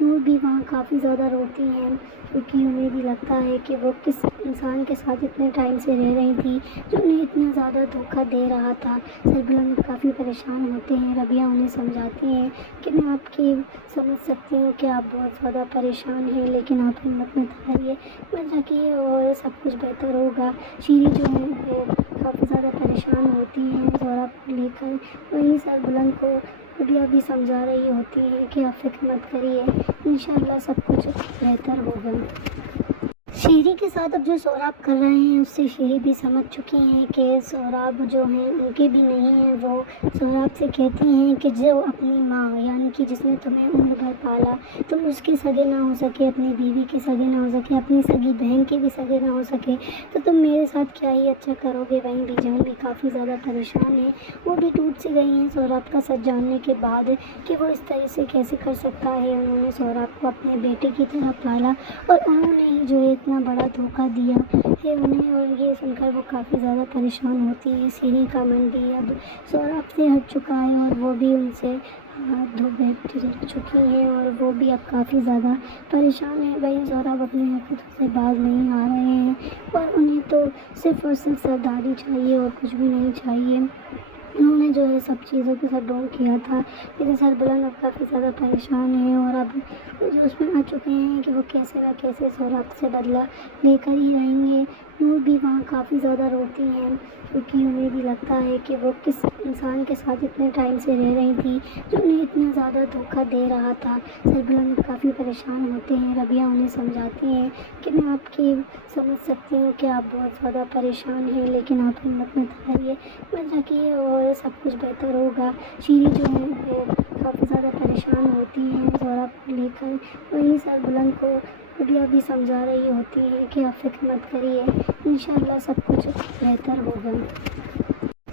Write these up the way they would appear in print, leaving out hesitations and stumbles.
نور بھی وہاں کافی زیادہ روتی ہیں، کیونکہ انہیں بھی لگتا ہے کہ وہ کس انسان کے ساتھ اتنے ٹائم سے رہ رہی تھی جو انہیں اتنا زیادہ دھوکہ دے رہا تھا۔ سربلند کافی پریشان ہوتے ہیں۔ ربیہ انہیں سمجھاتی ہیں کہ میں آپ کی سمجھ سکتی ہوں کہ آپ بہت زیادہ پریشان ہیں، لیکن آپ ہمت مت ہاریے، بس رکھیے اور سب کچھ بہتر ہوگا۔ شیری جو ہے وہ کافی زیادہ پریشان ہوتی ہیں سوراب کو لے کر، وہیں سربلند کو ربیہ بھی سمجھا رہی ہوتی ہے کہ آپ فکر مت کریے، انشاءاللہ سب کچھ بہتر ہوگا۔ شیری کے ساتھ اب جو سوراب کر رہے ہیں اس سے شیری بھی سمجھ چکی ہیں کہ سوراب جو ہیں ان کے بھی نہیں ہیں۔ وہ سوراب سے کہتی ہیں کہ جو اپنی ماں یعنی کہ جس نے تمہیں عمر بھر پالا، تم اس کے سگے نہ ہو سکے، اپنی بیوی کے سگے نہ ہو سکے، اپنی سگی بہن کے بھی سگے نہ ہو سکے، تو تم میرے ساتھ کیا ہی اچھا کرو گے۔ وہیں بھی جان بھی کافی زیادہ پریشان ہے، وہ بھی ٹوٹ سی گئی ہیں سوراب کا سچ جاننے کے بعد کہ وہ اس طرح سے کیسے کر سکتا ہے۔ انہوں نے سوراب کو اپنے بیٹے کی طرح پالا اور انہوں نے ہی جو ہے اتنا بڑا دھوکہ دیا ہے انہیں، اور یہ سن کر وہ کافی زیادہ پریشان ہوتی ہے۔ شیری کا من بھی اب سوراب سے ہٹ چکا ہے اور وہ بھی ان سے دھو بیٹھ چکی ہیں اور وہ بھی اب کافی زیادہ پریشان ہے۔ وہی سوراب اپنے حرکتوں سے باز نہیں آ رہے ہیں اور انہیں تو صرف اور صرف سرداری چاہیے اور کچھ بھی نہیں چاہیے۔ انہوں نے جو ہے سب چیزوں کے ساتھ ڈھونگ کیا تھا، لیکن سربلند اب کافی زیادہ پریشان ہے اور اب اس میں آ چکے ہیں کہ وہ کیسے نہ کیسے سوراب سے بدلہ لے کر ہی رہیں گے۔ نور بھی وہاں کافی زیادہ روتی ہیں، کیونکہ انہیں بھی لگتا ہے کہ وہ کس انسان کے ساتھ اتنے ٹائم سے رہ رہی تھی جو انہیں اتنا زیادہ دھوکہ دے رہا تھا۔ سربلند کافی پریشان ہوتے ہیں۔ ربیہ انہیں سمجھاتی ہیں کہ میں آپ کی سمجھ سکتی ہوں کہ آپ بہت زیادہ پریشان ہیں، لیکن آپ ہمت مت ہاریے، بس رکھیے اور سب کچھ بہتر ہوگا۔ شیری جو ہے وہ کافی زیادہ پریشان ہوتی ہیں سوراب کو لے کر، وہیں سربلند کو ربیہ بھی سمجھا رہی ہوتی ہے کہ آپ فکر مت کریے، انشاءاللہ سب کچھ بہتر ہوگا۔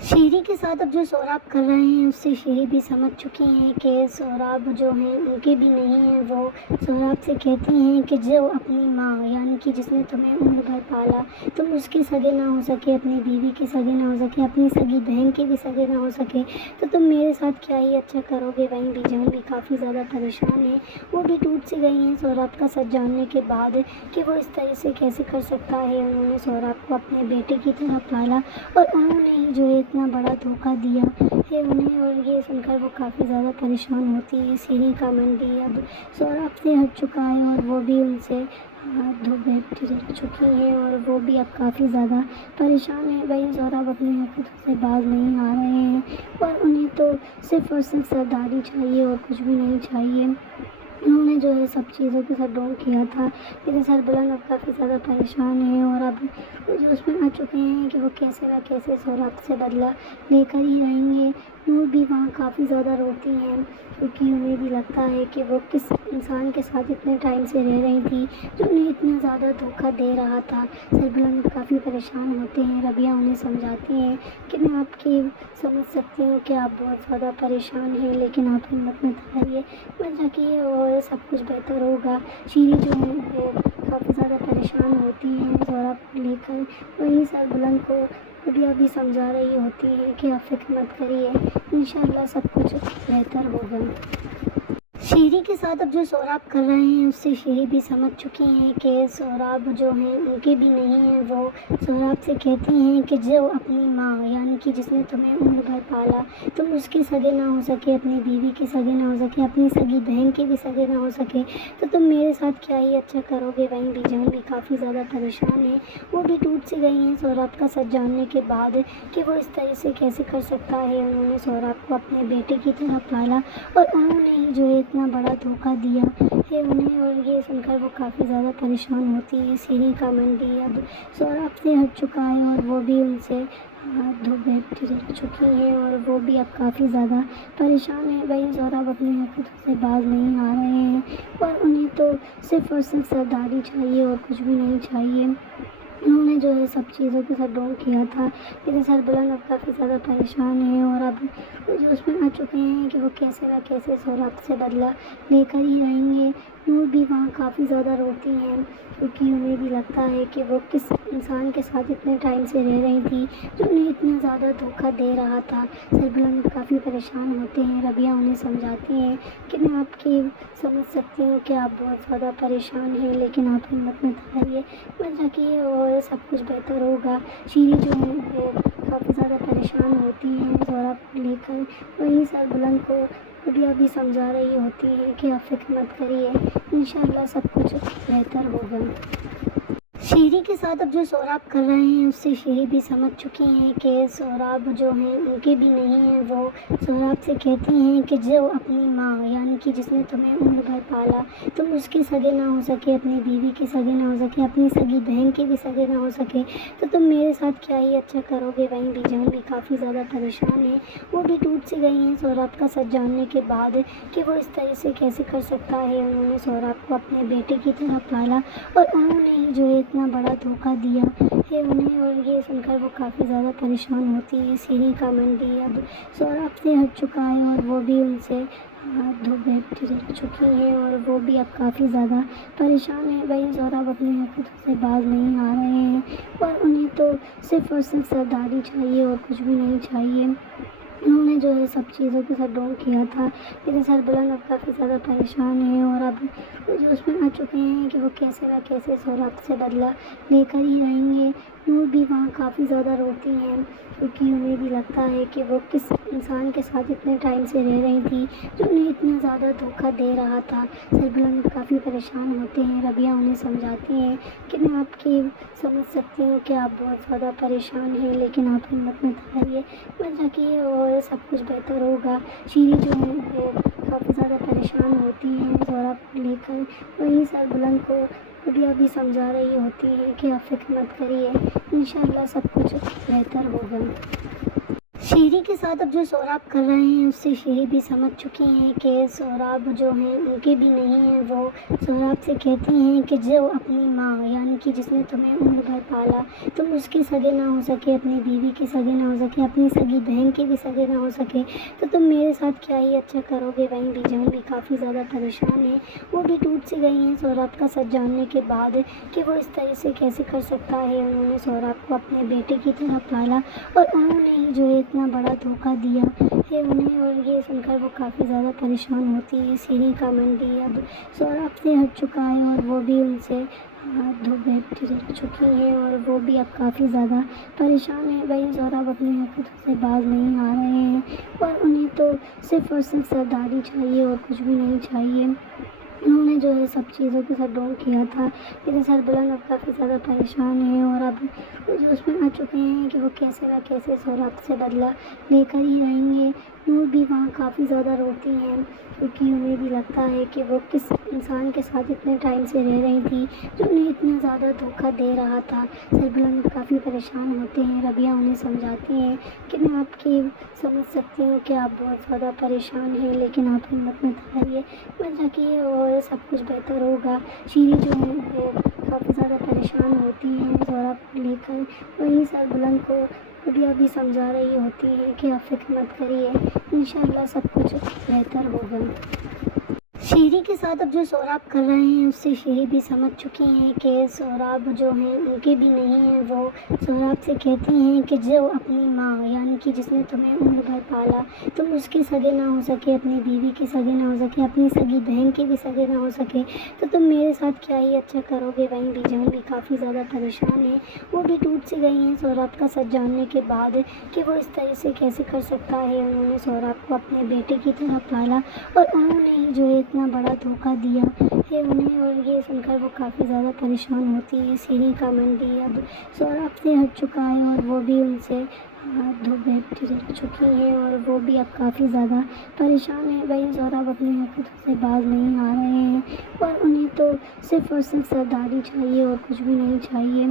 شیری کے ساتھ اب جو سوراب کر رہے ہیں اس سے شیری بھی سمجھ چکی ہیں کہ سوراب جو ہیں ان کے بھی نہیں ہیں۔ وہ سوراب سے کہتی ہیں کہ جو اپنی ماں یعنی کہ جس نے تمہیں عمر بھر پالا، تم اس کے سگے نہ ہو سکے، اپنی بیوی کے سگے نہ ہو سکے، اپنی سگی بہن کے بھی سگے نہ ہو سکے، تو تم میرے ساتھ کیا ہی اچھا کرو گے۔ وہیں بھی جان بھی کافی زیادہ پریشان ہے، وہ بھی ٹوٹ سی گئی ہیں سوراب کا سچ جاننے کے بعد کہ وہ اس طرح سے کیسے کر سکتا ہے۔ انہوں نے سوراب کو اپنے بیٹے کی طرح پالا اور انہوں نے ہی جو ہے اتنا بڑا دھوکہ دیا ہے انہیں، اور یہ سن کر وہ کافی زیادہ پریشان ہوتی ہے۔ شیری کا من بھی اب سوراب سے ہٹ چکا ہے اور وہ بھی ان سے دھو بیٹھ چکی ہیں اور وہ بھی اب کافی زیادہ پریشان ہے۔ وہی سوراب اپنے حرکتوں سے باز نہیں آ رہے ہیں اور انہیں تو صرف اور صرف سرداری چاہیے اور کچھ بھی نہیں چاہیے۔ انہوں نے جو ہے سب چیزوں کے ساتھ ڈھونگ کیا تھا، لیکن سربلند اب کافی زیادہ پریشان ہے اور اب اس میں آ چکے ہیں کہ وہ کیسے نہ کیسے سوراب سے بدلہ لے کر ہی رہیں گے۔ نور بھی وہاں کافی زیادہ روتی ہیں، کیونکہ انہیں بھی لگتا ہے کہ وہ کس انسان کے ساتھ اتنے ٹائم سے رہ رہی تھی جو انہیں اتنا زیادہ دھوکہ دے رہا تھا۔ سربلند کافی پریشان ہوتے ہیں۔ ربیہ انہیں سمجھاتی ہیں کہ میں آپ کی سمجھ سکتی ہوں کہ آپ بہت زیادہ پریشان ہیں، لیکن آپ ہمت مت ہاریے، بس رکھیے اور سب کچھ بہتر ہوگا۔ شیری جو ہے وہ کافی زیادہ پریشان ہوتی ہیں سوراب کو لے کر، وہیں سربلند کو ربیہ بھی سمجھا رہی ہوتی ہے کہ آپ فکر مت کریے، انشاءاللہ سب کچھ بہتر ہوگا۔ شیری کے ساتھ اب جو سوراب کر رہے ہیں اس سے شیری بھی سمجھ چکی ہیں کہ سوراب جو ہیں ان کے بھی نہیں ہیں۔ وہ سوراب سے کہتی ہیں کہ جو اپنی ماں یعنی کہ جس نے تمہیں عمر بھر پالا، تم اس کے سگے نہ ہو سکے، اپنی بیوی کے سگے نہ ہو سکے، اپنی سگی بہن کے بھی سگے نہ ہو سکے، تو تم میرے ساتھ کیا ہی اچھا کرو گے۔ وہیں بھی جان بھی کافی زیادہ پریشان ہے، وہ بھی ٹوٹ سی گئی ہیں سوراب کا سچ جاننے کے بعد کہ وہ اس طرح سے کیسے کر سکتا ہے۔ انہوں نے سوراب کو اپنے بیٹے کی طرح پالا اور انہوں نے ہی جو ہے اتنا بڑا دھوکہ دیا ہے انہیں، اور یہ سن کر وہ کافی زیادہ پریشان ہوتی ہے۔ شیری کا من بھی اب سوراب سے ہٹ چکا ہے اور وہ بھی ان سے دھو بیٹھ چکی ہیں اور وہ بھی اب کافی زیادہ پریشان ہے۔ وہی سوراب اپنے حرکتوں سے باز نہیں آ رہے ہیں اور انہیں تو صرف اور صرف سرداری چاہیے اور کچھ بھی نہیں چاہیے۔ انہوں نے جو ہے سب چیزوں کے ساتھ ڈھونگ کیا تھا، لیکن سربلند اب کافی زیادہ پریشان ہے اور اب اس میں آ چکے ہیں کہ وہ کیسے نہ کیسے سوراب سے بدلہ لے کر ہی رہیں گے۔ نور بھی وہاں کافی زیادہ روتی ہیں، کیونکہ انہیں بھی لگتا ہے کہ وہ کس انسان کے ساتھ اتنے ٹائم سے رہ رہی تھی جو انہیں اتنا زیادہ دھوکہ دے رہا تھا۔ سربلند کافی پریشان ہوتے ہیں۔ ربیہ انہیں سمجھاتی ہیں کہ میں آپ کی سمجھ سکتی ہوں کہ آپ بہت زیادہ پریشان ہیں، لیکن آپ ہمت مت ہاریے، مت رکھیے اور سب کچھ بہتر ہوگا۔ شیری جو ہے وہ کافی زیادہ پریشان ہوتی ہیں سوراب کو لے کر۔ وہیں سربلند کو ربیہ بھی سمجھا رہی ہوتی ہے کہ آپ فکر مت کریے، انشاءاللہ سب کچھ بہتر ہوگا۔ شیری کے ساتھ اب جو سوراب کر رہے ہیں اس سے شیری بھی سمجھ چکی ہیں کہ سوراب جو ہیں ان کے بھی نہیں ہیں۔ وہ سوراب سے کہتی ہیں کہ جو اپنی ماں یعنی کہ جس نے تمہیں عمر بھر پالا، تم اس کے سگے نہ ہو سکے، اپنی بیوی کے سگے نہ ہو سکے، اپنی سگی بہن کے بھی سگے نہ ہو سکے، تو تم میرے ساتھ کیا ہی اچھا کرو گے۔ وہیں بھی جان بھی کافی زیادہ پریشان ہے، وہ بھی ٹوٹ سی گئی ہیں سوراب کا سچ جاننے کے بعد کہ وہ اس طرح سے کیسے کر سکتا ہے۔ انہوں نے سوراب کو اپنے بیٹے کی طرح پالا اور انہوں نے ہی جو ہے اتنا بڑا دھوکہ دیا ہے انہیں، اور یہ سن کر وہ کافی زیادہ پریشان ہوتی ہے۔ شیری کا من بھی اب سوراب سے ہٹ چکا ہے اور وہ بھی ان سے دھو بیٹھ چکی ہے اور وہ بھی اب کافی زیادہ پریشان ہے۔ وہی سوراب اپنی حرکتوں سے باز نہیں آ رہے ہیں اور انہیں تو صرف اور صرف سرداری چاہیے اور کچھ بھی نہیں چاہیے۔ انہوں نے جو ہے سب چیزوں کے ساتھ ڈھونگ کیا تھا، لیکن سربلند اب کافی زیادہ پریشان ہے اور اب جو اس میں آ چکے ہیں کہ وہ کیسے نہ کیسے سوراب سے بدلہ لے کر ہی رہیں گے۔ نور بھی وہاں کافی زیادہ روتی ہیں، کیونکہ انہیں بھی لگتا ہے کہ وہ کس انسان کے ساتھ اتنے ٹائم سے رہ رہی تھی جو انہیں اتنا زیادہ دھوکہ دے رہا تھا۔ سربلند کافی پریشان ہوتے ہیں۔ ربیہ انہیں سمجھاتی ہیں کہ میں آپ کی سمجھ سکتی ہوں کہ آپ بہت زیادہ پریشان ہیں، لیکن آپ ہمت مت ہاریے، مت رکھیے اور سب کچھ بہتر ہوگا۔ شیری جو ہے وہ کافی زیادہ پریشان ہوتی ہیں سوراب کو لے کر۔ وہیں سربلند کو ربیہ بھی سمجھا رہی ہوتی ہے کہ آپ فکر مت کریے، انشاءاللہ سب کچھ بہتر ہوگا۔ شیری کے ساتھ اب جو سوراب کر رہے ہیں اس سے شیری بھی سمجھ چکی ہیں کہ سوراب جو ہیں ان کے بھی نہیں ہیں۔ وہ سوراب سے کہتی ہیں کہ جو اپنی ماں یعنی کہ جس نے تمہیں عمر بھر پالا، تم اس کے سگے نہ ہو سکے، اپنی بیوی کے سگے نہ ہو سکے، اپنی سگی بہن کے بھی سگے نہ ہو سکے، تو تم میرے ساتھ کیا ہی اچھا کرو گے۔ وہیں بھی جان بھی کافی زیادہ پریشان ہے، وہ بھی ٹوٹ سی گئی ہیں سوراب کا سچ جاننے کے بعد کہ وہ اس طرح سے کیسے کر سکتا ہے۔ انہوں نے سوراب کو اپنے بیٹے کی طرح پالا اور انہوں نے ہی جو ہے اتنا بڑا دھوکہ دیا ہے انہیں، اور یہ سن کر وہ کافی زیادہ پریشان ہوتی ہے۔ شیری کا من بھی اب سوراب سے ہٹ چکا ہے اور وہ بھی ان سے دھو بیٹھ چکی ہے اور وہ بھی اب کافی زیادہ پریشان ہے۔ وہی سوراب اپنی حرکتوں سے باز نہیں آ رہے ہیں اور انہیں تو صرف اور صرف سرداری چاہیے اور کچھ بھی نہیں چاہیے۔ انہوں نے جو ہے سب چیزوں کے ساتھ ڈھونگ کیا تھا، لیکن سربلند اب کافی زیادہ پریشان ہے اور اب جو اس میں آ چکے ہیں کہ وہ کیسے نہ کیسے سوراب سے بدلہ لے کر ہی رہیں گے۔ نور بھی وہاں کافی زیادہ روتی ہیں، کیونکہ انہیں بھی لگتا ہے کہ وہ کس انسان کے ساتھ اتنے ٹائم سے رہ رہی تھی جو انہیں اتنا زیادہ دھوکہ دے رہا تھا۔ سربلند کافی پریشان ہوتے ہیں۔ ربیہ انہیں سمجھاتی ہیں کہ میں آپ کی سمجھ سکتی ہوں کہ آپ بہت زیادہ پریشان ہیں، لیکن آپ ہمت مت ہاریے، مت رکھیے اور سب کچھ بہتر ہوگا۔ شیری جو ہے وہ کافی زیادہ پریشان ہوتی ہیں سوراب کو لے کر۔ وہیں سربلند کو ربیہ بھی سمجھا رہی ہوتی ہے کہ آپ فکر مت کریے، انشاءاللہ سب کچھ بہتر ہوگا۔ شیری کے ساتھ اب جو سوراب کر رہے ہیں اس سے شیری بھی سمجھ چکی ہیں کہ سوراب جو ہیں ان کے بھی نہیں ہیں۔ وہ سوراب سے کہتی ہیں کہ جو اپنی ماں یعنی کہ جس نے تمہیں عمر بھر پالا، تم اس کے سگے نہ ہو سکے، اپنی بیوی کے سگے نہ ہو سکے، اپنی سگی بہن کے بھی سگے نہ ہو سکے، تو تم میرے ساتھ کیا ہی اچھا کرو گے۔ وہیں بھی جان بھی کافی زیادہ پریشان ہے، وہ بھی ٹوٹ سی گئی ہیں سوراب کا سچ جاننے کے بعد کہ وہ اس طرح سے کیسے کر سکتا ہے۔ انہوں نے سوراب کو اپنے بیٹے کی طرح پالا اور انہوں نے ہی جو ہے اتنا بڑا دھوکہ دیا ہے انہیں، اور یہ سن کر وہ کافی زیادہ پریشان ہوتی ہے۔ شیری کا من بھی اب سوراب سے ہٹ چکا ہے اور وہ بھی ان سے دھو بیٹھ چکی ہے اور وہ بھی اب کافی زیادہ پریشان ہے۔ وہی سوراب اپنی حرکتوں سے باز نہیں آ رہے ہیں اور انہیں تو صرف اور صرف سرداری چاہیے اور کچھ بھی نہیں چاہیے۔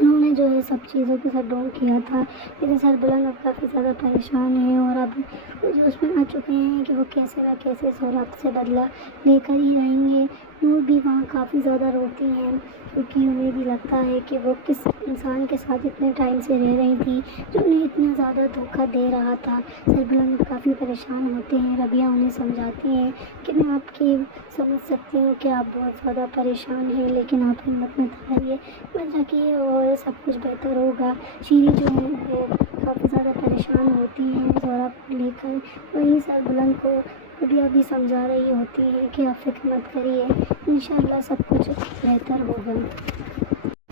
انہوں نے جو ہے سب چیزوں کے ساتھ ڈھونگ کیا تھا، لیکن سربلند اب کافی زیادہ پریشان ہے اور اب جو اس میں آ چکے ہیں کہ وہ کیسے نہ کیسے سوراب سے بدلہ لے کر ہی رہیں گے۔ نور بھی وہاں کافی زیادہ روتی ہیں، کیونکہ انہیں بھی لگتا ہے کہ وہ کس انسان کے ساتھ اتنے ٹائم سے رہ رہی تھی جو انہیں اتنا زیادہ دھوکہ دے رہا تھا۔ سربلند کافی پریشان ہوتے ہیں، ربیہ انہیں سمجھاتی ہیں کہ میں آپ کی سمجھ سکتی ہوں کہ آپ بہت زیادہ پریشان ہیں، لیکن آپ ہمت مت ہاریے، مت رکھیے اور سب کچھ بہتر ہوگا۔ شیری جو ہے وہ کافی زیادہ پریشان ہوتی ہیں سوراب کو لے کر، وہیں سربلند کو ربیہ بھی سمجھا رہی ہوتی ہے کہ آپ فکر مت کریے، انشاءاللہ سب کچھ بہتر ہوگا۔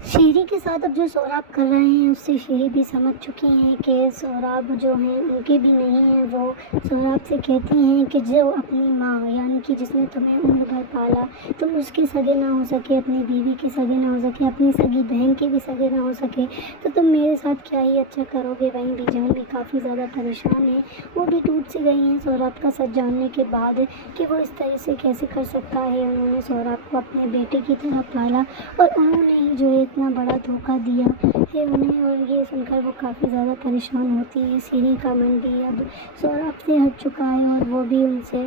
شیری کے ساتھ اب جو سوراب کر رہے ہیں اس سے شیری بھی سمجھ چکی ہیں کہ سوراب جو ہیں ان کے بھی نہیں ہیں۔ وہ سوراب سے کہتی ہیں کہ جو اپنی ماں یعنی کہ جس نے تمہیں عمر بھر پالا، تم اس کے سگے نہ ہو سکے، اپنی بیوی کے سگے نہ ہو سکے، اپنی سگی بہن کے بھی سگے نہ ہو سکے، تو تم میرے ساتھ کیا ہی اچھا کرو گے۔ وہیں بھی جان بھی کافی زیادہ پریشان ہے، وہ بھی ٹوٹ سی گئی ہیں سوراب کا سچ جاننے کے بعد کہ وہ اس طرح سے کیسے کر سکتا ہے۔ انہوں نے سوراب کو اپنے بیٹے کی طرح پالا اور انہوں نے ہی جو ہے اتنا بڑا دھوکہ دیا ہے انہیں، اور یہ سن کر وہ کافی زیادہ پریشان ہوتی ہے۔ شیری کا من بھی اب سوراب سے ہٹ چکا ہے اور وہ بھی ان سے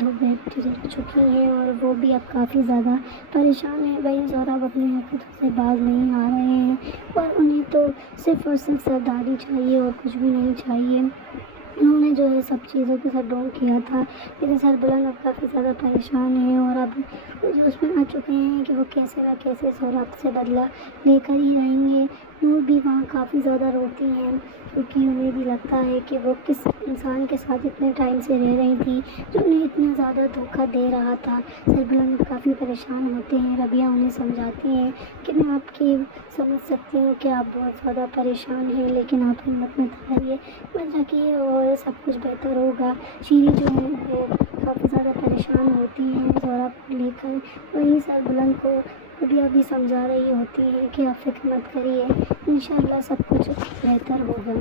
دھو بیٹھ چکی ہے اور وہ بھی اب کافی زیادہ پریشان ہے۔ وہی سوراب اپنی حرکتوں سے باز نہیں آ رہے ہیں اور انہیں تو صرف اور صرف سرداری چاہیے اور کچھ بھی نہیں چاہیے۔ انہوں نے جو ہے سب چیزوں کے ساتھ ڈھونگ کیا تھا، لیکن سربلند اب کافی زیادہ پریشان ہے اور اب اس میں آ چکے ہیں کہ وہ کیسے نہ کیسے سوراب سے بدلہ لے کر ہی رہیں گے۔ نور بھی وہاں کافی زیادہ روتی ہیں، کیونکہ انہیں بھی لگتا ہے کہ وہ کس انسان کے ساتھ اتنے ٹائم سے رہ رہی تھی جو انہیں اتنا زیادہ دھوکہ دے رہا تھا۔ سربلند کافی پریشان ہوتے ہیں، ربیہ انہیں سمجھاتی ہیں کہ میں آپ کی سمجھ سکتی ہوں کہ آپ بہت زیادہ پریشان ہیں، لیکن آپ ہمت مت ہاریے، مت رکھیے اور سب کچھ بہتر ہوگا۔ شیری جو ہے وہ کافی زیادہ پریشان ہوتی ہیں سوراب کو لے کر، وہیں سربلند کو ربیہ بھی سمجھا رہی ہوتی ہے کہ آپ فکر مت کریے، انشاءاللہ سب کچھ بہتر ہوگا۔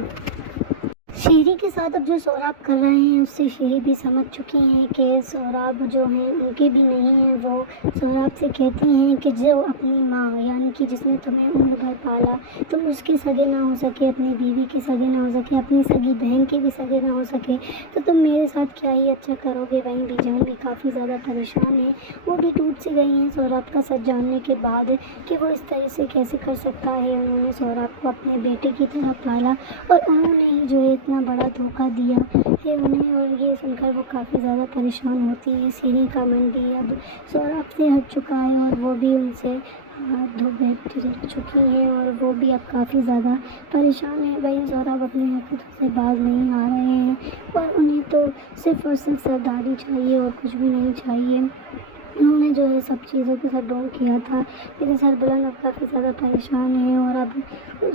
شیری کے ساتھ اب جو سوراب کر رہے ہیں اس سے شیری بھی سمجھ چکی ہیں کہ سوراب جو ہیں ان کے بھی نہیں ہیں۔ وہ سوراب سے کہتی ہیں کہ جو اپنی ماں یعنی کہ جس نے تمہیں عمر بھر پالا، تم اس کے سگے نہ ہو سکے، اپنی بیوی کے سگے نہ ہو سکے، اپنی سگی بہن کے بھی سگے نہ ہو سکے، تو تم میرے ساتھ کیا ہی اچھا کرو گے۔ وہیں بھی جان بھی کافی زیادہ پریشان ہے، وہ بھی ٹوٹ سی گئی ہیں سوراب کا سچ جاننے کے بعد کہ وہ اس طرح سے کیسے کر سکتا ہے۔ انہوں نے سوراب کو اپنے بیٹے کی طرح پالا اور انہوں نے ہی جو ہے اتنا بڑا دھوکہ دیا ہے انہیں، اور یہ سن کر وہ کافی زیادہ پریشان ہوتی ہے۔ شیری کا من بھی اب سوراب سے ہٹ چکا ہے اور وہ بھی ان سے دھو بیٹھ چکی ہے اور وہ بھی اب کافی زیادہ پریشان ہے۔ وہی سوراب اپنی حرکتوں سے باز نہیں آ رہے ہیں اور انہیں تو صرف اور صرف سرداری چاہیے اور کچھ بھی نہیں چاہیے۔ انہوں نے جو ہے سب چیزوں کے ساتھ ڈھونگ کیا تھا، لیکن سربلند اب کافی زیادہ پریشان ہے اور اب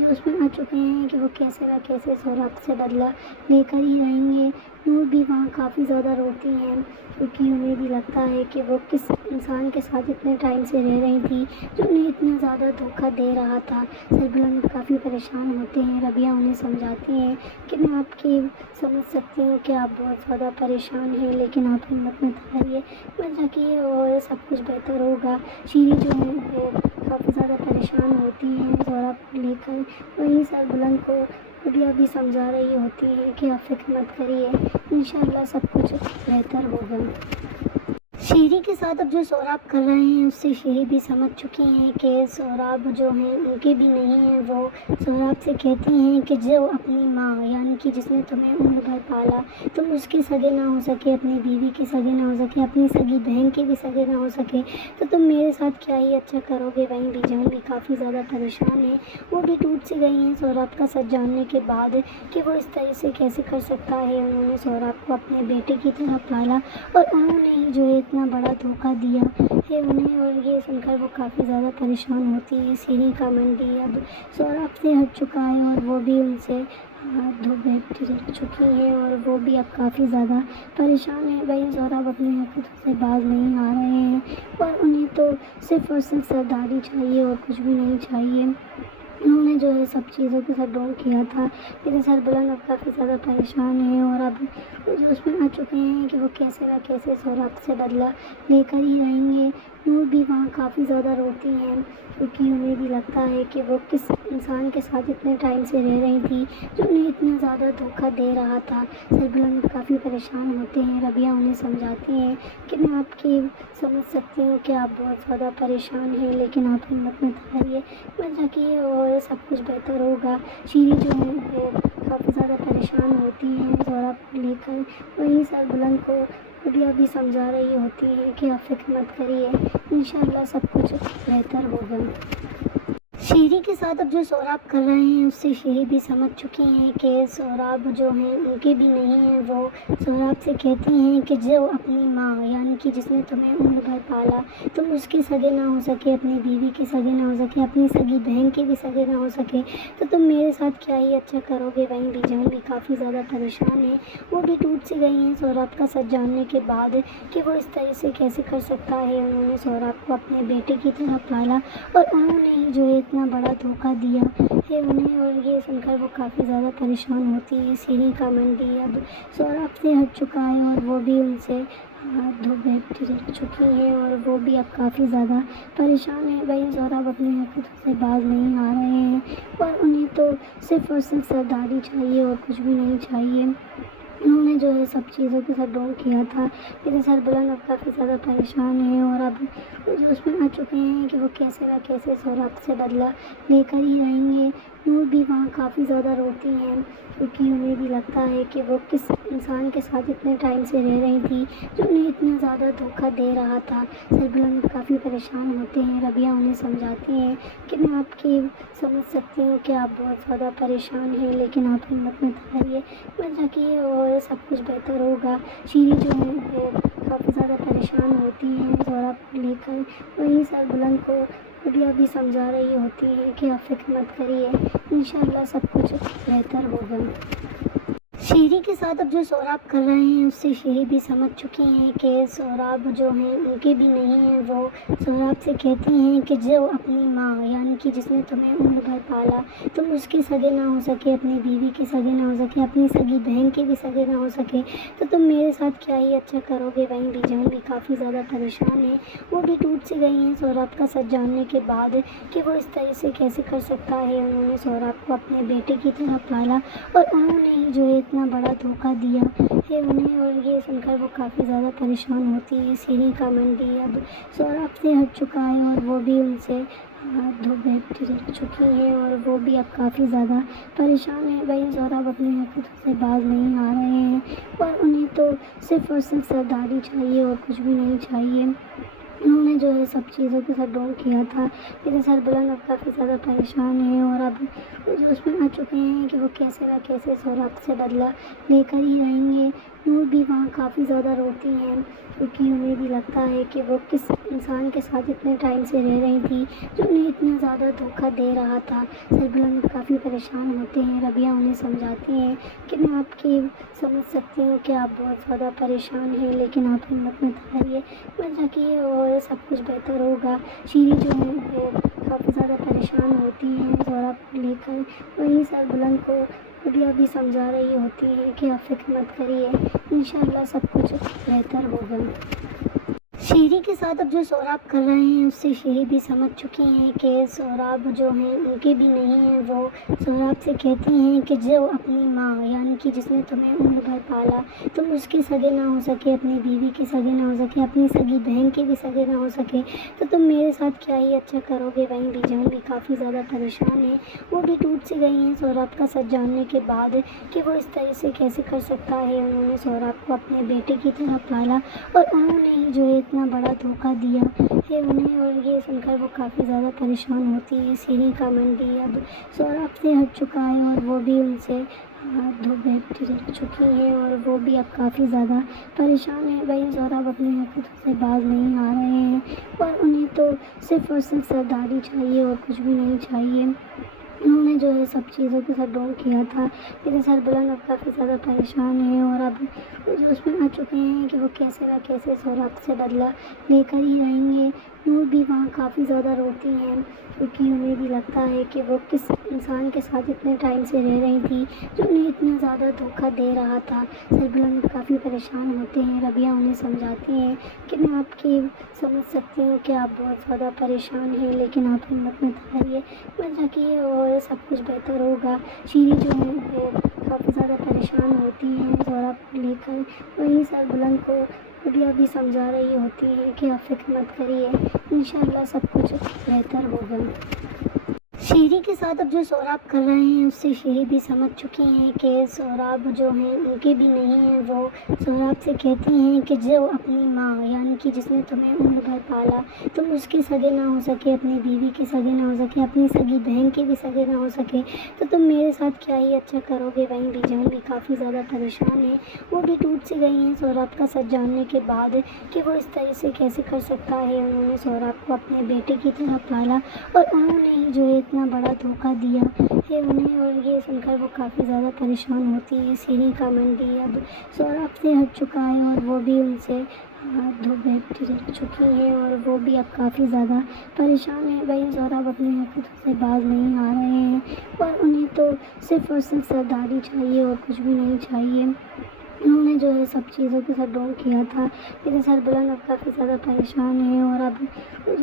اس میں آ چکے ہیں کہ وہ کیسے نہ کیسے سوراب سے بدلہ لے کر ہی رہیں گے۔ نور بھی وہاں کافی زیادہ روتی ہیں، کیونکہ انہیں بھی لگتا ہے کہ وہ کس انسان کے ساتھ اتنے ٹائم سے رہ رہی تھی جو انہیں اتنا زیادہ دھوکہ دے رہا تھا۔ سربلند کافی پریشان ہوتے ہیں، ربیہ انہیں سمجھاتی ہیں کہ میں آپ کی سمجھ سکتی ہوں کہ آپ بہت زیادہ پریشان ہیں، لیکن آپ ہمت مت ہاریے، مت رکھیے اور سب کچھ بہتر ہوگا۔ شیری جو ہے وہ کافی زیادہ پریشان ہوتی ہیں سوراب کو لے کر، وہیں سربلند کو ربیہ بھی سمجھا رہی ہوتی ہے کہ آپ فکر مت کریے، انشاءاللہ سب کچھ بہتر ہوگا۔ شیری کے ساتھ اب جو سوراب کر رہے ہیں اس سے شیری بھی سمجھ چکی ہیں کہ سوراب جو ہیں ان کے بھی نہیں ہیں۔ وہ سوراب سے کہتی ہیں کہ جو اپنی ماں یعنی کہ جس نے تمہیں عمر بھر پالا، تم اس کے سگے نہ ہو سکے، اپنی بیوی کے سگے نہ ہو سکے، اپنی سگی بہن کے بھی سگے نہ ہو سکے، تو تم میرے ساتھ کیا ہی اچھا کرو گے۔ وہیں بھی جان بھی کافی زیادہ پریشان ہے، وہ بھی ٹوٹ سی گئی ہیں سوراب کا سچ جاننے کے بعد کہ وہ اس طرح سے کیسے کر سکتا ہے۔ انہوں نے سوراب کو اپنے بیٹے کی طرح پالا اور انہوں نے ہی جو ہے اتنا بڑا دھوکہ دیا ہے انہیں، اور یہ سن کر وہ کافی زیادہ پریشان ہوتی ہے۔ شیری کا من بھی اب سوراب سے ہٹ چکا ہے اور وہ بھی ان سے دھو بیٹھ چکی ہے اور وہ بھی اب کافی زیادہ پریشان ہے۔ وہی سوراب اپنی حرکتوں سے باز نہیں آ رہے ہیں اور انہیں تو صرف اور صرف سرداری چاہیے اور کچھ بھی نہیں چاہیے۔ انہوں نے جو ہے سب چیزوں کے ساتھ ڈھونگ کیا تھا، لیکن سربلند اب کافی زیادہ پریشان ہے اور اب اس میں آ چکے ہیں کہ وہ کیسے نہ کیسے سوراب سے بدلہ لے کر ہی رہیں گے۔ نور نور بھی وہاں کافی زیادہ روتی ہیں، کیونکہ انہیں بھی لگتا ہے کہ وہ کس انسان کے ساتھ اتنے ٹائم سے رہ رہی تھی جو انہیں اتنا زیادہ دھوکہ دے رہا تھا۔ سربلند کافی پریشان ہوتے ہیں، ربیہ انہیں سمجھاتی ہیں کہ میں آپ کی سمجھ سکتی ہوں کہ آپ بہت زیادہ پریشان ہیں، لیکن آپ ہمت مت ہاریے، بس رکھیے اور سب کچھ بہتر ہوگا۔ شیری جو ہے وہ کافی زیادہ پریشان ہوتی ہیں سوراب کو لے کر، وہیں سربلند کو ربیہ بھی سمجھا رہی ہوتی ہے کہ آپ فکر مت کریے، انشاءاللہ سب کچھ بہتر ہوگا۔ شیری کے ساتھ اب جو سوراب کر رہے ہیں اس سے شیری بھی سمجھ چکی ہیں کہ سوراب جو ہیں ان کے بھی نہیں ہیں۔ وہ سوراب سے کہتی ہیں کہ جو اپنی ماں یعنی کہ جس نے تمہیں عمر بھر پالا، تم اس کے سگے نہ ہو سکے، اپنی بیوی کے سگے نہ ہو سکے، اپنی سگی بہن کے بھی سگے نہ ہو سکے، تو تم میرے ساتھ کیا ہی اچھا کرو گے۔ وہیں بھی جان بھی کافی زیادہ پریشان ہے، وہ بھی ٹوٹ سی گئی ہیں سوراب کا سچ جاننے کے بعد کہ وہ اس طرح سے کیسے کر سکتا ہے۔ انہوں نے سوراب کو اپنے بیٹے کی طرح پالا اور انہوں نے ہی جو ہے اتنا بڑا دھوکہ دیا ہے انہیں، اور یہ سن کر وہ کافی زیادہ پریشان ہوتی ہے۔ شیری کا من بھی اب سوراب سے ہٹ چکا ہے اور وہ بھی ان سے ہاتھ دھو بیٹھ چکی ہے اور وہ بھی اب کافی زیادہ پریشان ہے۔ وہی سوراب اپنی حرکتوں سے باز نہیں آ رہے ہیں اور انہیں تو صرف اور صرف سرداری چاہیے اور کچھ بھی نہیں چاہیے۔ انہوں نے جو ہے سب چیزوں کے ساتھ ڈھونگ کیا تھا، لیکن سربلند اب کافی زیادہ پریشان ہے اور اب اس میں آ چکے ہیں کہ وہ کیسے نہ کیسے سوراب سے بدلہ لے کر ہی رہیں گے۔ نور بھی وہاں کافی زیادہ روتی ہیں، کیونکہ انہیں بھی لگتا ہے کہ وہ کس انسان کے ساتھ اتنے ٹائم سے رہ رہی تھی جو انہیں اتنا زیادہ دھوکہ دے رہا تھا۔ سربلند کافی پریشان ہوتے ہیں، ربیہ انہیں سمجھاتی ہیں کہ میں آپ کی سمجھ سکتی ہوں کہ آپ بہت زیادہ پریشان ہیں، لیکن آپ ہمت مت ہاریے، بس رکھیے اور سب کچھ بہتر ہوگا۔ شیری جو ہے وہ کافی زیادہ پریشان ہوتی ہیں سوراب کو لے کر، وہیں سربلند کو ربیہ بھی سمجھا رہی ہوتی ہے کہ آپ فکر مت کریے، انشاءاللہ سب کچھ بہتر ہوگا۔ شیری کے ساتھ اب جو سوراب کر رہے ہیں اس سے شیری بھی سمجھ چکی ہیں کہ سوراب جو ہیں ان کے بھی نہیں ہیں۔ وہ سوراب سے کہتی ہیں کہ جو اپنی ماں یعنی کہ جس نے تمہیں عمر بھر پالا، تم اس کے سگے نہ ہو سکے، اپنی بیوی کے سگے نہ ہو سکے، اپنی سگی بہن کے بھی سگے نہ ہو سکے، تو تم میرے ساتھ کیا ہی اچھا کرو گے۔ وہیں بھی جان بھی کافی زیادہ پریشان ہے، وہ بھی ٹوٹ سی گئی ہیں سوراب کا سچ جاننے کے بعد کہ وہ اس طرح سے کیسے کر سکتا ہے۔ انہوں نے سوراب کو اپنے بیٹے کی طرح پالا اور انہوں نے ہی جو ہے اتنا بڑا دھوکہ دیا ہے انہیں، اور یہ سن کر وہ کافی زیادہ پریشان ہوتی ہے۔ شیری کا من بھی اب سوراب سے ہٹ چکا ہے اور وہ بھی ان سے ہاتھ دھو بیٹھ چکی ہے اور وہ بھی اب کافی زیادہ پریشان ہے۔ وہی سوراب اپنی حرکتوں سے باز نہیں آ رہے ہیں اور انہیں تو صرف اور صرف سرداری چاہیے اور کچھ بھی نہیں چاہیے۔ انہوں نے جو ہے سب چیزوں کے ساتھ ڈھونگ کیا تھا، لیکن سربلند اب کافی زیادہ پریشان ہے اور اب اس میں آ چکے ہیں کہ وہ کیسے نہ کیسے سوراب سے بدلہ لے کر ہی رہیں گے۔ نور بھی وہاں کافی زیادہ روتی ہیں، کیونکہ انہیں بھی لگتا ہے کہ وہ کس انسان کے ساتھ اتنے ٹائم سے رہ رہی تھی جو انہیں اتنا زیادہ دھوکہ دے رہا تھا۔ سربلند کافی پریشان ہوتے ہیں، ربیہ انہیں سمجھاتی ہیں کہ میں آپ کی سمجھ سکتی ہوں کہ آپ بہت زیادہ پریشان ہیں، لیکن آپ ہمت مت ہاریے، بس رکھیے اور سب کچھ بہتر ہوگا۔ شیری جو ہے وہ کافی زیادہ پریشان ہوتی ہیں سوراب کو لے کر، وہیں سربلند کو ربیہ بھی سمجھا رہی ہوتی ہے کہ آپ فکر مت کریے، انشاءاللہ سب کچھ بہتر ہوگا۔ شیری کے ساتھ اب جو سوراب کر رہے ہیں اس سے شیری بھی سمجھ چکی ہیں کہ سوراب جو ہیں ان کے بھی نہیں ہیں۔ وہ سوراب سے کہتی ہیں کہ جو اپنی ماں یعنی کہ جس نے تمہیں عمر بھر پالا، تم اس کے سگے نہ ہو سکے، اپنی بیوی کے سگے نہ ہو سکے، اپنی سگی بہن کے بھی سگے نہ ہو سکے، تو تم میرے ساتھ کیا ہی اچھا کرو گے۔ وہیں بھی جان بھی کافی زیادہ پریشان ہے، وہ بھی ٹوٹ سی گئی ہیں سوراب کا سچ جاننے کے بعد کہ وہ اس طرح سے کیسے کر سکتا ہے۔ انہوں نے سوراب کو اپنے بیٹے کی طرح پالا اور انہوں نے ہی جو ہے اتنا بڑا دھوکہ دیا ہے انہیں، اور یہ سن کر وہ کافی زیادہ پریشان ہوتی ہے۔ شیری کا من بھی اب سوراب سے ہٹ چکا ہے اور وہ بھی ان سے ہاتھ دھو بیٹھ چکی ہے اور وہ بھی اب کافی زیادہ پریشان ہے۔ وہی سوراب اپنی حرکتوں سے باز نہیں آ رہے ہیں اور انہیں تو صرف اور صرف سرداری چاہیے اور کچھ بھی نہیں چاہیے۔ انہوں نے جو ہے سب چیزوں کے ساتھ ڈھونگ کیا تھا، لیکن سربلند اب کافی زیادہ پریشان ہے اور اب اس میں آ چکے ہیں کہ وہ کیسے نہ کیسے سوراب سے بدلہ لے کر ہی رہیں گے۔ نور بھی وہاں کافی زیادہ روتی ہیں، کیونکہ انہیں بھی لگتا ہے کہ وہ کس انسان کے ساتھ اتنے ٹائم سے رہ رہی تھی جو انہیں اتنا زیادہ دھوکہ دے رہا تھا۔ سربلند کافی پریشان ہوتے ہیں، ربیہ انہیں سمجھاتی ہیں کہ میں آپ کی سمجھ سکتی ہوں کہ آپ بہت زیادہ پریشان ہیں، لیکن آپ ہمت مت ہاریے، مت رکھیے اور سب کچھ بہتر ہوگا۔ شیری جو ہے وہ کافی زیادہ پریشان ہوتی ہیں سوراب کو لے کر، وہیں سربلند کو ربیہ بھی سمجھا رہی ہوتی ہے کہ آپ فکر مت کریے، انشاءاللہ سب کچھ بہتر ہوگا۔ شیری کے ساتھ اب جو سوراب کر رہے ہیں اس سے شیری بھی سمجھ چکی ہیں کہ سوراب جو ہیں ان کے بھی نہیں ہیں۔ وہ سوراب سے کہتی ہیں کہ جو اپنی ماں یعنی کہ جس نے تمہیں عمر بھر پالا، تم اس کے سگے نہ ہو سکے، اپنی بیوی کے سگے نہ ہو سکے، اپنی سگی بہن کے بھی سگے نہ ہو سکے، تو تم میرے ساتھ کیا ہی اچھا کرو گے۔ وہیں بھی جان بھی کافی زیادہ پریشان ہے، وہ بھی ٹوٹ سی گئی ہیں سوراب کا سچ جاننے کے بعد کہ وہ اس طرح سے کیسے کر سکتا ہے۔ انہوں نے سوراب کو اپنے بیٹے کی طرح پالا اور انہوں نے ہی جو ہے اتنا بڑا دھوکہ دیا ہے انہیں، اور یہ سن کر وہ کافی زیادہ پریشان ہوتی ہے۔ شیری کا من بھی اب سوراب سے ہٹ چکا ہے اور وہ بھی ان سے دھو بیٹھ چکی ہے اور وہ بھی اب کافی زیادہ پریشان ہے۔ وہی سوراب اپنی حرکتوں سے باز نہیں آ رہے ہیں اور انہیں تو صرف اور صرف سرداری چاہیے اور کچھ بھی نہیں چاہیے۔ انہوں نے جو ہے سب چیزوں کے ساتھ ڈھونگ کیا تھا، لیکن سربلند اب کافی زیادہ پریشان ہے اور اب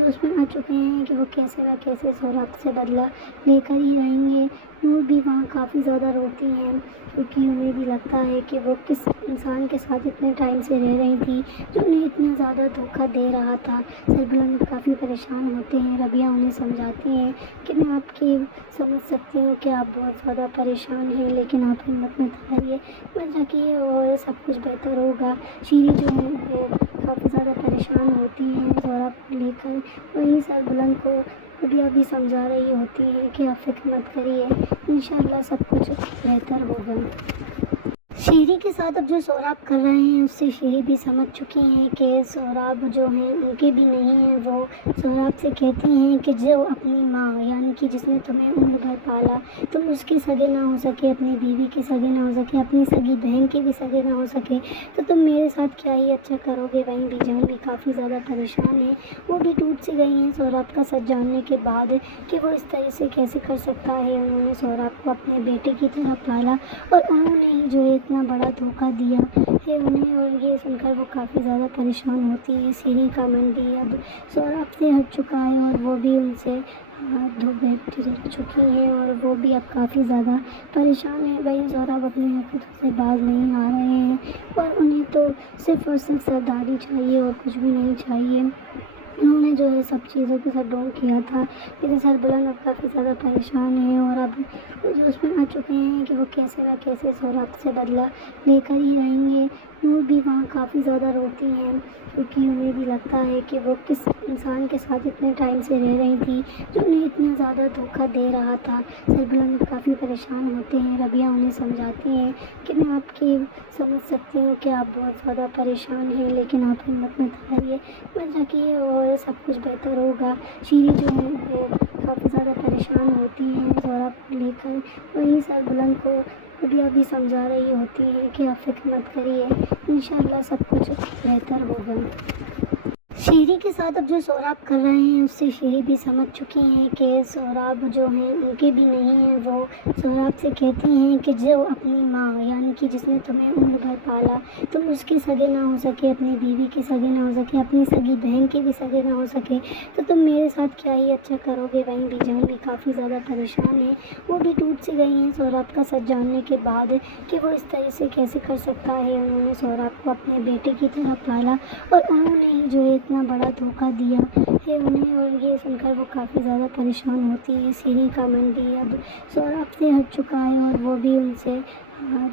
اس میں آ چکے ہیں کہ وہ کیسے نہ کیسے سوراب سے بدلہ لے کر ہی رہیں گے۔ نور بھی وہاں کافی زیادہ روتی ہیں، کیونکہ انہیں بھی لگتا ہے کہ وہ کس انسان کے ساتھ اتنے ٹائم سے رہ رہی تھی جو انہیں اتنا زیادہ دھوکہ دے رہا تھا۔ سربلند کافی پریشان ہوتے ہیں، ربیہ انہیں سمجھاتی ہیں کہ میں آپ کی سمجھ سکتی ہوں کہ آپ بہت زیادہ پریشان ہیں، لیکن آپ ہمت مت ہاریے، مت رکھیے اور سب کچھ بہتر ہوگا۔ شیری جو ہے وہ کافی زیادہ پریشان ہوتی ہیں سوراب کو لے کر، وہیں سربلند کو ربیہ بھی سمجھا رہی ہوتی ہے کہ آپ فکر مت کریے، انشاءاللہ سب کچھ بہتر ہوگا۔ شیری کے ساتھ اب جو سوراب کر رہے ہیں اس سے شیری بھی سمجھ چکی ہیں کہ سوراب جو ہیں ان کے بھی نہیں ہیں۔ وہ سوراب سے کہتی ہیں کہ جو اپنی ماں یعنی کہ جس نے تمہیں عمر بھر پالا، تم اس کے سگے نہ ہو سکے، اپنی بیوی کے سگے نہ ہو سکے، اپنی سگی بہن کے بھی سگے نہ ہو سکے، تو تم میرے ساتھ کیا ہی اچھا کرو گے۔ وہیں بھی جان بھی کافی زیادہ پریشان ہے، وہ بھی ٹوٹ سی گئی ہیں سوراب کا سچ جاننے کے بعد کہ وہ اس طرح سے کیسے کر سکتا ہے۔ انہوں نے سوراب کو اپنے بیٹے کی طرح پالا اور انہوں نے ہی جو ہے اتنا بڑا دھوکہ دیا ہے انہیں، اور یہ سن کر وہ کافی زیادہ پریشان ہوتی ہے۔ شیری کا من بھی اب سوراب سے ہٹ چکا ہے اور وہ بھی ان سے دھو بیٹھ چکی ہے اور وہ بھی اب کافی زیادہ پریشان ہے۔ وہی سوراب اپنی حرکتوں سے باز نہیں آ رہے ہیں اور انہیں تو صرف اور صرف سرداری چاہیے اور کچھ بھی نہیں چاہیے۔ انہوں نے جو ہے سب چیزوں کے ساتھ ڈھونگ کیا تھا، لیکن سربلند اب کافی زیادہ پریشان ہے اور اب اس میں آ چکے ہیں کہ وہ کیسے نہ کیسے سوراب سے بدلہ لے کر ہی رہیں گے۔ نور بھی وہاں کافی زیادہ روتی ہیں، کیونکہ انہیں بھی لگتا ہے کہ وہ کس انسان کے ساتھ اتنے ٹائم سے رہ رہی تھی جو انہیں اتنا زیادہ دھوکہ دے رہا تھا۔ سربلند کافی پریشان ہوتے ہیں، ربیہ انہیں سمجھاتی ہیں کہ میں آپ کی سمجھ سکتی ہوں کہ آپ بہت زیادہ پریشان ہیں، لیکن آپ ہمت مت ہاریے، مت رکھیے اور سب کچھ بہتر ہوگا۔ شیری جو ہے وہ کافی زیادہ پریشان ہوتی ہیں سوراب کو لے کر، وہیں سربلند کو ربیہ بھی سمجھا رہی ہوتی ہے کہ آپ فکر مت کریے، انشاءاللہ سب کچھ بہتر ہوگا۔ شیری کے ساتھ اب جو سوراب کر رہے ہیں اس سے شیری بھی سمجھ چکی ہیں کہ سوراب جو ہیں ان کے بھی نہیں ہیں۔ وہ سوراب سے کہتی ہیں کہ جو اپنی ماں یعنی کہ جس نے تمہیں عمر بھر پالا، تم اس کے سگے نہ ہو سکے، اپنی بیوی کے سگے نہ ہو سکے، اپنی سگی بہن کے بھی سگے نہ ہو سکے، تو تم میرے ساتھ کیا ہی اچھا کرو گے۔ وہیں بھی جان بھی کافی زیادہ پریشان ہے، وہ بھی ٹوٹ سی گئی ہیں سوراب کا سچ جاننے کے بعد کہ وہ اس طرح سے کیسے کر سکتا ہے۔ انہوں نے سوراب کو اپنے بیٹے کی طرح پالا اور انہوں نے ہی جو ہے اتنا بڑا دھوکہ دیا ہے انہیں، اور یہ سن کر وہ کافی زیادہ پریشان ہوتی ہے۔ شیری کا من بھی اب سوراب سے ہٹ چکا ہے اور وہ بھی ان سے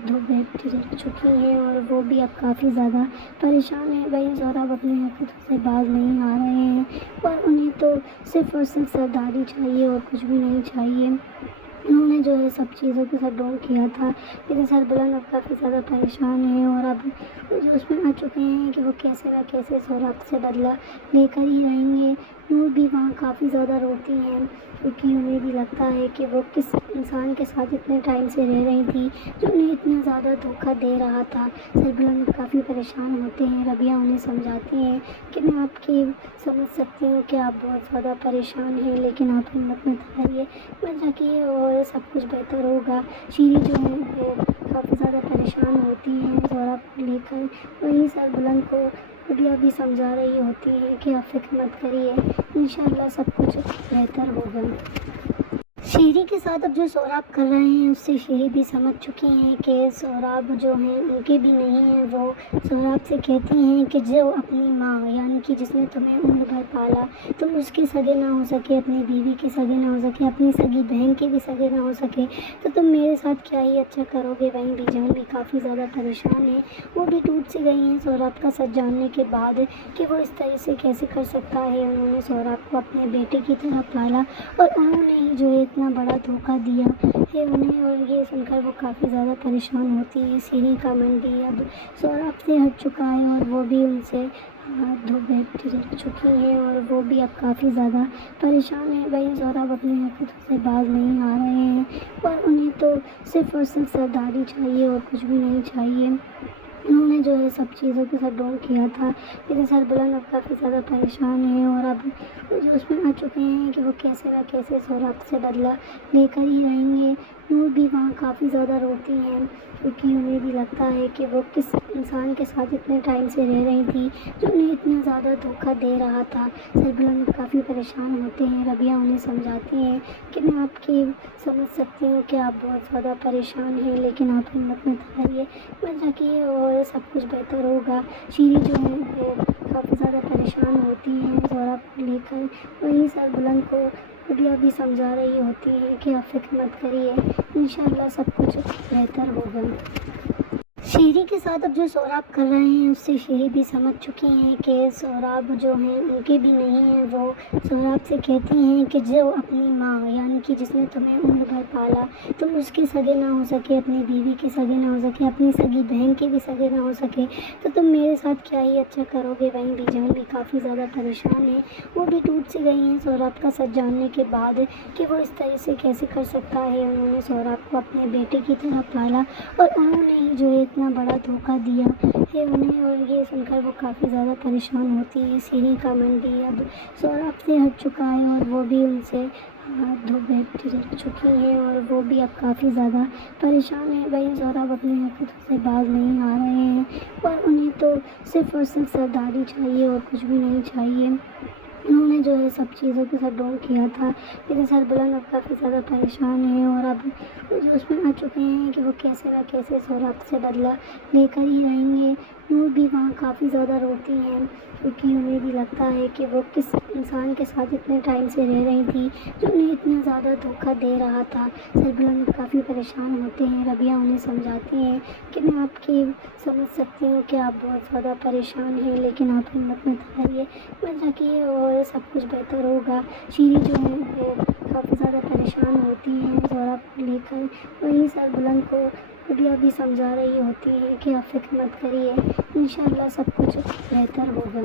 دھو بیٹھ چکی ہے اور وہ بھی اب کافی زیادہ پریشان ہے۔ وہی سوراب اپنی حرکتوں سے باز نہیں آ رہے ہیں اور انہیں تو صرف اور صرف سرداری چاہیے اور کچھ بھی نہیں چاہیے۔ انہوں نے جو ہے سب چیزوں کے ساتھ ڈھونگ کیا تھا، لیکن سربلند اب کافی زیادہ پریشان ہے اور اب اس میں آ چکے ہیں کہ وہ کیسے نہ کیسے سوراب سے بدلہ لے کر ہی رہیں گے۔ نور بھی وہاں کافی زیادہ روتی ہیں، کیونکہ انہیں بھی لگتا ہے کہ وہ کس انسان کے ساتھ اتنے ٹائم سے رہ رہی تھی جو انہیں اتنا زیادہ دھوکہ دے رہا تھا۔ سربلند کافی پریشان ہوتے ہیں۔ ربیہ انہیں سمجھاتی ہیں کہ میں آپ کی سمجھ سکتی ہوں کہ آپ بہت زیادہ پریشان ہیں، لیکن آپ ہمت مت ہاریے، بس رکھیے اور سب کچھ بہتر ہوگا۔ شیری جو ہے وہ کافی زیادہ پریشان ہوتی ہیں سوراب کو لے کر، وہیں سربلند کو ربیہ بھی سمجھا رہی ہوتی ہے کہ آپ فکر مت کریے، انشاءاللہ سب کچھ بہتر ہوگا۔ شیری کے ساتھ اب جو سوراب کر رہے ہیں اس سے شیری بھی سمجھ چکی ہیں کہ سوراب جو ہیں ان کے بھی نہیں ہیں۔ وہ سوراب سے کہتی ہیں کہ جو اپنی ماں یعنی کہ جس نے تمہیں عمر بھر پالا، تم اس کے سگے نہ ہو سکے، اپنی بیوی کے سگے نہ ہو سکے، اپنی سگی بہن کے بھی سگے نہ ہو سکے، تو تم میرے ساتھ کیا ہی اچھا کرو گے۔ وہیں بھی جان بھی کافی زیادہ پریشان ہے، وہ بھی ٹوٹ سی گئی ہیں سوراب کا سچ جاننے کے بعد کہ وہ اس طرح سے کیسے کر سکتا ہے۔ انہوں نے سوراب کو اپنے بیٹے کی طرح پالا اور انہوں نے ہی جو ہے اتنا بڑا دھوکہ دیا ہے انہیں، اور یہ سن کر وہ کافی زیادہ پریشان ہوتی ہے۔ شیری کا من بھی اب سوراب سے ہٹ چکا ہے اور وہ بھی ان سے دھو بیٹھ چکی ہے اور وہ بھی اب کافی زیادہ پریشان ہے۔ وہی سوراب اپنی حرکتوں سے باز نہیں آ رہے ہیں اور انہیں تو صرف اور صرف سرداری چاہیے اور کچھ بھی نہیں چاہیے۔ انہوں نے جو ہے سب چیزوں کے ساتھ ڈھونگ کیا تھا، لیکن سربلند اب کافی زیادہ پریشان ہے اور اب جو اس میں آ چکے ہیں کہ وہ کیسے نہ کیسے سوراب سے بدلہ لے کر ہی رہیں گے۔ نور بھی وہاں کافی زیادہ روتی ہیں، کیونکہ انہیں بھی لگتا ہے کہ وہ کس انسان کے ساتھ اتنے ٹائم سے رہ رہی تھی جو انہیں اتنا زیادہ دھوکہ دے رہا تھا۔ سربلند کافی پریشان ہوتے ہیں۔ ربیہ انہیں سمجھاتی ہیں کہ میں آپ کی سمجھ سکتی ہوں کہ آپ بہت زیادہ پریشان ہیں، لیکن آپ ہمت مت ہاریے، بس رکھیے اور سب کچھ بہتر ہوگا۔ شیری جو ہے وہ کافی زیادہ پریشان ہوتی ہیں سوراب کو لے کر، وہیں سربلند کو ربیہ بھی سمجھا رہی ہوتی ہے کہ آپ فکر مت کریے، انشاءاللہ سب کچھ بہتر ہوگا۔ شیری کے ساتھ اب جو سوراب کر رہے ہیں اس سے شیری بھی سمجھ چکی ہیں کہ سوراب جو ہیں ان کے بھی نہیں ہیں۔ وہ سوراب سے کہتی ہیں کہ جو اپنی ماں یعنی کہ جس نے تمہیں عمر بھر پالا، تم اس کے سگے نہ ہو سکے، اپنی بیوی کے سگے نہ ہو سکے، اپنی سگی بہن کے بھی سگے نہ ہو سکے، تو تم میرے ساتھ کیا ہی اچھا کرو گے۔ وہیں بھی جان بھی کافی زیادہ پریشان ہے، وہ بھی ٹوٹ سی گئی ہیں سوراب کا سچ جاننے کے بعد کہ وہ اس طرح سے کیسے کر سکتا ہے۔ انہوں نے سوراب کو اپنے بیٹے کی طرح پالا اور انہوں نے ہی جو ہے اتنا بڑا دھوکہ دیا ہے انہیں، اور یہ سن کر وہ کافی زیادہ پریشان ہوتی ہے۔ شیری کا من بھی اب سوراب سے ہٹ چکا ہے اور وہ بھی ان سے دھو بیٹھ چکی ہے اور وہ بھی اب کافی زیادہ پریشان ہے۔ وہی سوراب اپنی حرکتوں سے باز نہیں آ رہے ہیں اور انہیں تو صرف اور صرف سرداری چاہیے اور کچھ بھی نہیں چاہیے۔ انہوں نے جو ہے سب چیزوں کے ساتھ ڈھونگ کیا تھا، لیکن سربلند اب کافی زیادہ پریشان ہے اور اب جو اس میں آ چکے ہیں کہ وہ کیسے نہ کیسے سوراب سے بدلہ لے کر ہی رہیں گے۔ نور بھی وہاں کافی زیادہ روتی ہیں، کیونکہ انہیں بھی لگتا ہے کہ وہ کس انسان کے ساتھ اتنے ٹائم سے رہ رہی تھی جو انہیں اتنا زیادہ دھوکہ دے رہا تھا۔ سربلند کافی پریشان ہوتے ہیں۔ ربیہ انہیں سمجھاتی ہیں کہ میں آپ کی سمجھ سکتی ہوں کہ آپ بہت زیادہ پریشان ہیں، لیکن آپ ہمت مت ہاریے، بس رکھیے اور سب کچھ بہتر ہوگا۔ شیری جو ہے وہ کافی زیادہ پریشان ہوتی ہیں سوراب کو لے کر، وہیں سربلند کو ربیہ بھی سمجھا رہی ہوتی ہے کہ آپ فکر مت کریے، انشاءاللہ سب کچھ بہتر ہوگا۔